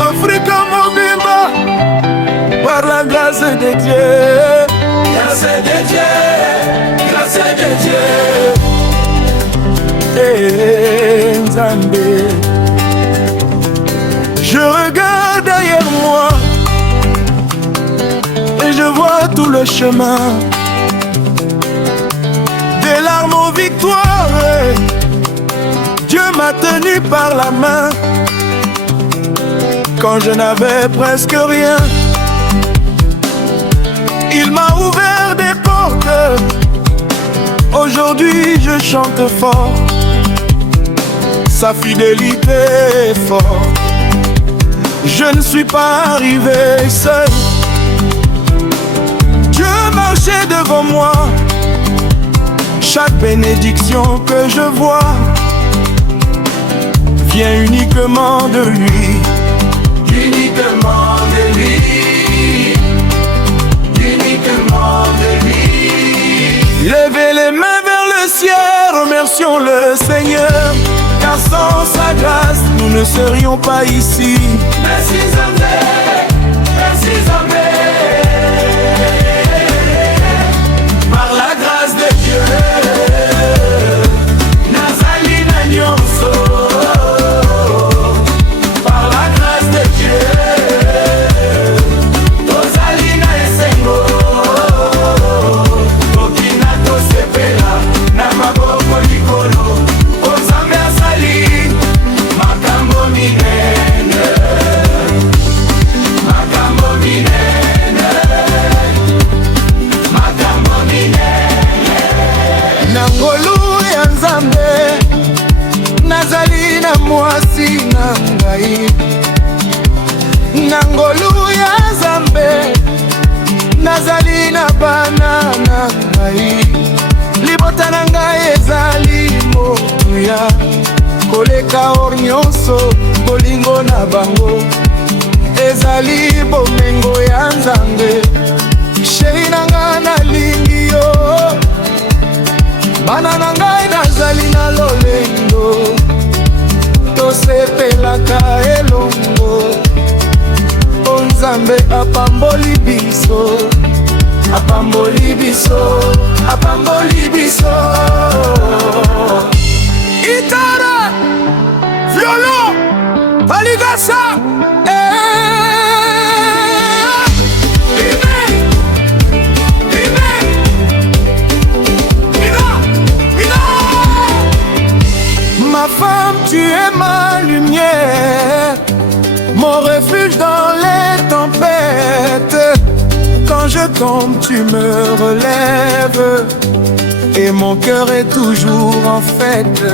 Africa mobimba, par la grâce de Dieu. Grâce de Dieu, grâce de Dieu. Et Nzambe, je regarde derrière moi et je vois tout le chemin, des larmes aux victoires. Dieu m'a tenu par la main quand je n'avais presque rien. Il m'a ouvert des portes. Aujourd'hui je chante fort. Sa fidélité est forte. Je ne suis pas arrivé seul. Dieu marchait devant moi. Chaque bénédiction que je vois vient uniquement de lui. Uniquement de lui. Uniquement de lui. Levez les mains vers le ciel, remercions le Seigneur, car sans sa grâce, nous ne serions pas ici. Merci Zambé, merci Zambé. Par la grâce de Dieu, Nazali na nyonso. Par la grâce de Dieu, tozali na esengo. Tokina tosepela na maboko likolo. Nzambe asali makambo minene, makambo minene, makambo minene. Na ngolu ya Nzambe nazali na mwasi na ngai. Na ngolu ya Nzambe nazali na bana na ngai. Libota na ngai ezali motuya koleka or nyonso bolingo na bango. Ezali bomengo ya Nzambe. Shei na ngai nalingi yo, bana na ngai nazali na lolendo. Tosepelaka elongo. O Nzambe apamboli biso, apamboli biso, apamboli biso. Itara, violon, baligasa, ma femme, tu es ma lumière, mon refuge dans les tempêtes. Quand je tombe, tu me relèves, et mon cœur est toujours en fête.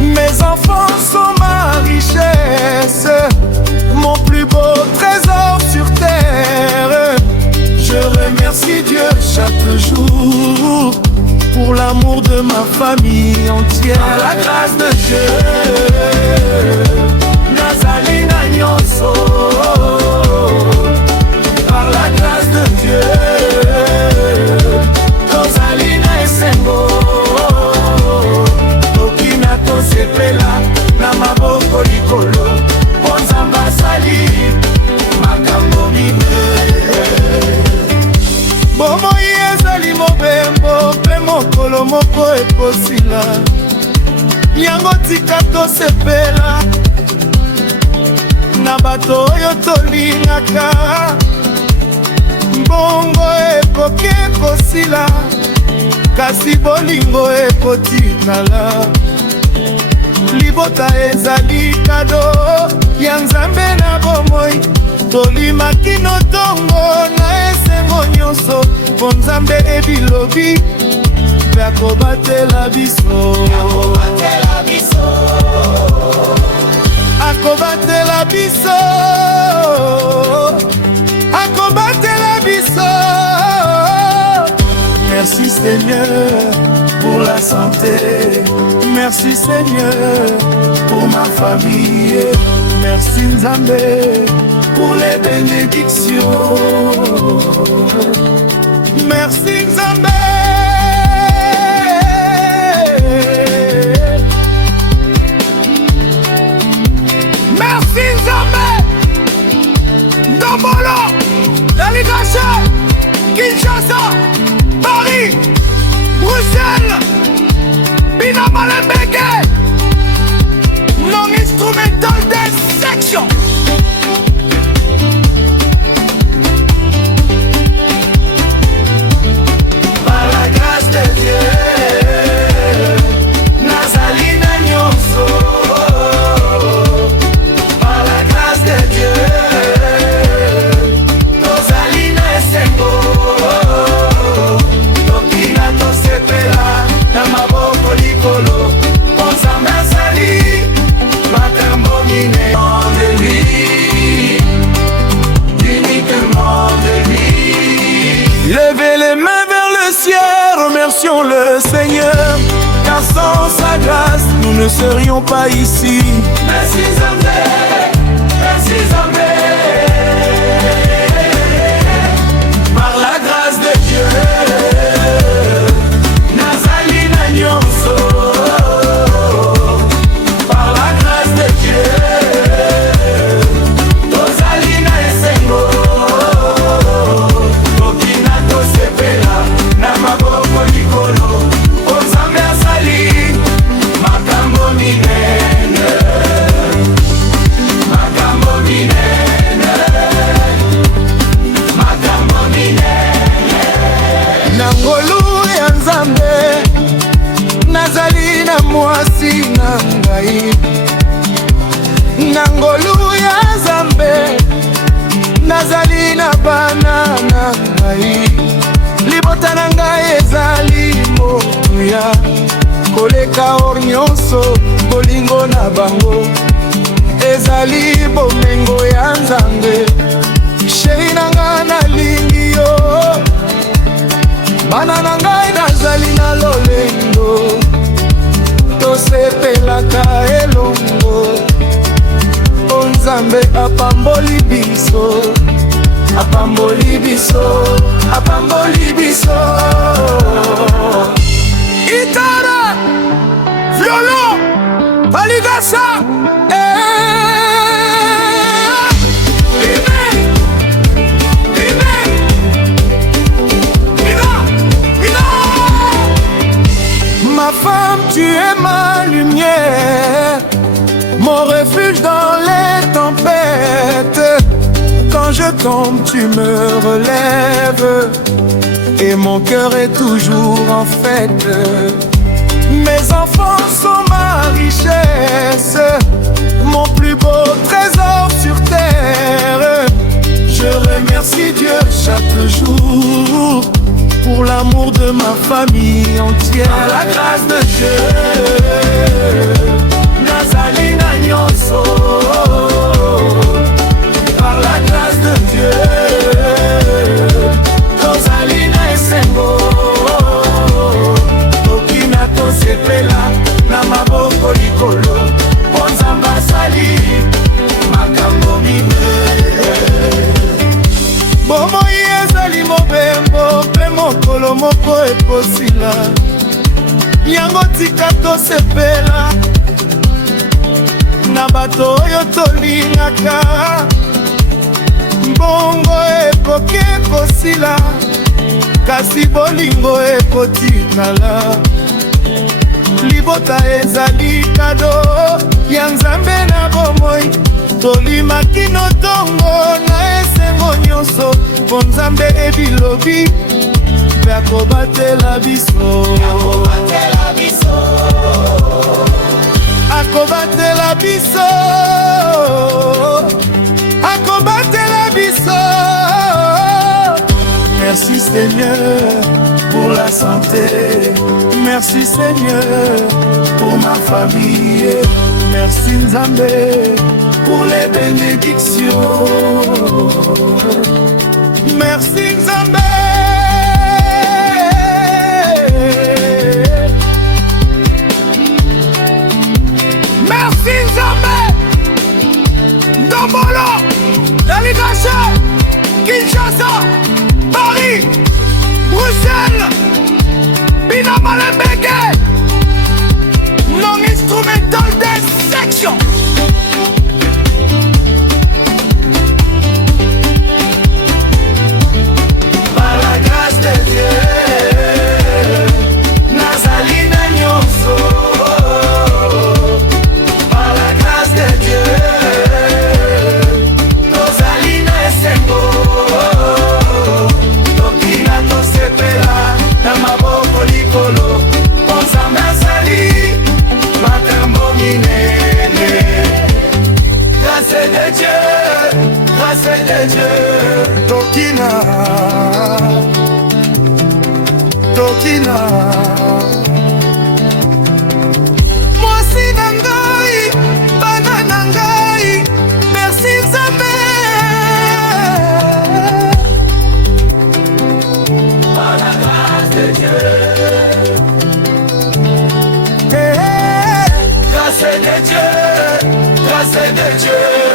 Mes enfants sont ma richesse, mon plus beau trésor sur terre. Je remercie Dieu chaque jour pour l'amour de ma famille entière. Par la grâce de Dieu, nazali na nyonso. Par la grâce de Dieu, tozali na esengo. Tokina tosepela na maboko likolo. Nzambe asali makambo minene. Bomoi ezali mobembo mpe mokolo moko ekosila. Yango tika tosepela na bato oyo tolingaka. Mbongo ekoki ekosila, kasi bolingo ekotikala. Libota ezali kado ya Nzambe na bomoi. Tolimaki notongo na esengo nyonso. Po Nzambe ebilobi mpe akobatela biso. Akobatela biso, akobatela biso. Merci Seigneur pour la santé. Merci Seigneur pour ma famille. Merci Nzambe pour les bénédictions. Merci Nzambe. Malembeke, non instrumental des sections. Par la grâce de Dieu, nazali na nyonso. Par la grâce de Dieu, tozali na esengo. Tokina tosepela na maboko likolo. Nzambe azali makambo minene de lui, uniquement de lui. Levez les mains vers le ciel, remercions le Seigneur, car sans sa grâce, nous ne serions pas ici. Merci Zambé, merci Zambé. Par la grâce de Dieu, nazali na nyonso. Par la grâce de Dieu, tozali na esengo. Tokina tosepela na maboko likolo. Nzambe azali makambo minene, makambo minene, makambo minene. Na ngolu ya Nzambe nazali na mwasi na ngai. Na ngolu ya Nzambe nazali na bana na ngai. Libota na ngai ezali motuya koleka or nyonso bolingo na bango. Ezali bomengo ya Nzambe, shei na ngai nalingi yo. Bana na ngai nazali na lolendo, tosepelaka elongo. Nzambe apamboli biso, apamboli biso, apamboli biso. Itara, violon, baligasa, ma femme, tu es ma lumière, mon refuge dans les tempêtes. Quand je tombe, tu me relèves, et mon cœur est toujours en fête. Mes enfants sont ma richesse, mon plus beau trésor sur terre. Je remercie Dieu chaque jour pour l'amour de ma famille entière. Par la grâce de Dieu, nazali na nyonso. Par la grâce de Dieu, tozali na esengo. Tokina tosepela na maboko likolo. Nzambe azali makambo minene. Bomoi ezali mobembo mpe mokolo moko ekosila. Yango tika tosepela na bato oyo tolingaka. Mbongo ekoki ekosila, kasi bolingo ekotikala. Libota ezali kado ya Nzambe na bomoi. Tolimaki notongo na esengo nyonso. Po Nzambe ebilobi mpe akobatela biso, akobatela biso, akobatela biso. Merci Seigneur pour la santé, merci Seigneur pour ma famille, merci Nzambe pour les bénédictions, merci Nzambe. Merci Nzambe. Ndombolo, Daligache, Kinshasa, Paris, Bruxelles, Bina Malembeke, non instrumental des sections. Par la grâce de Dieu, nazali na nyonso. Tokina mwasi na ngai, bana na ngai, merci Nzambe. Par la grâce de Dieu, grâce de Dieu, grâce de Dieu.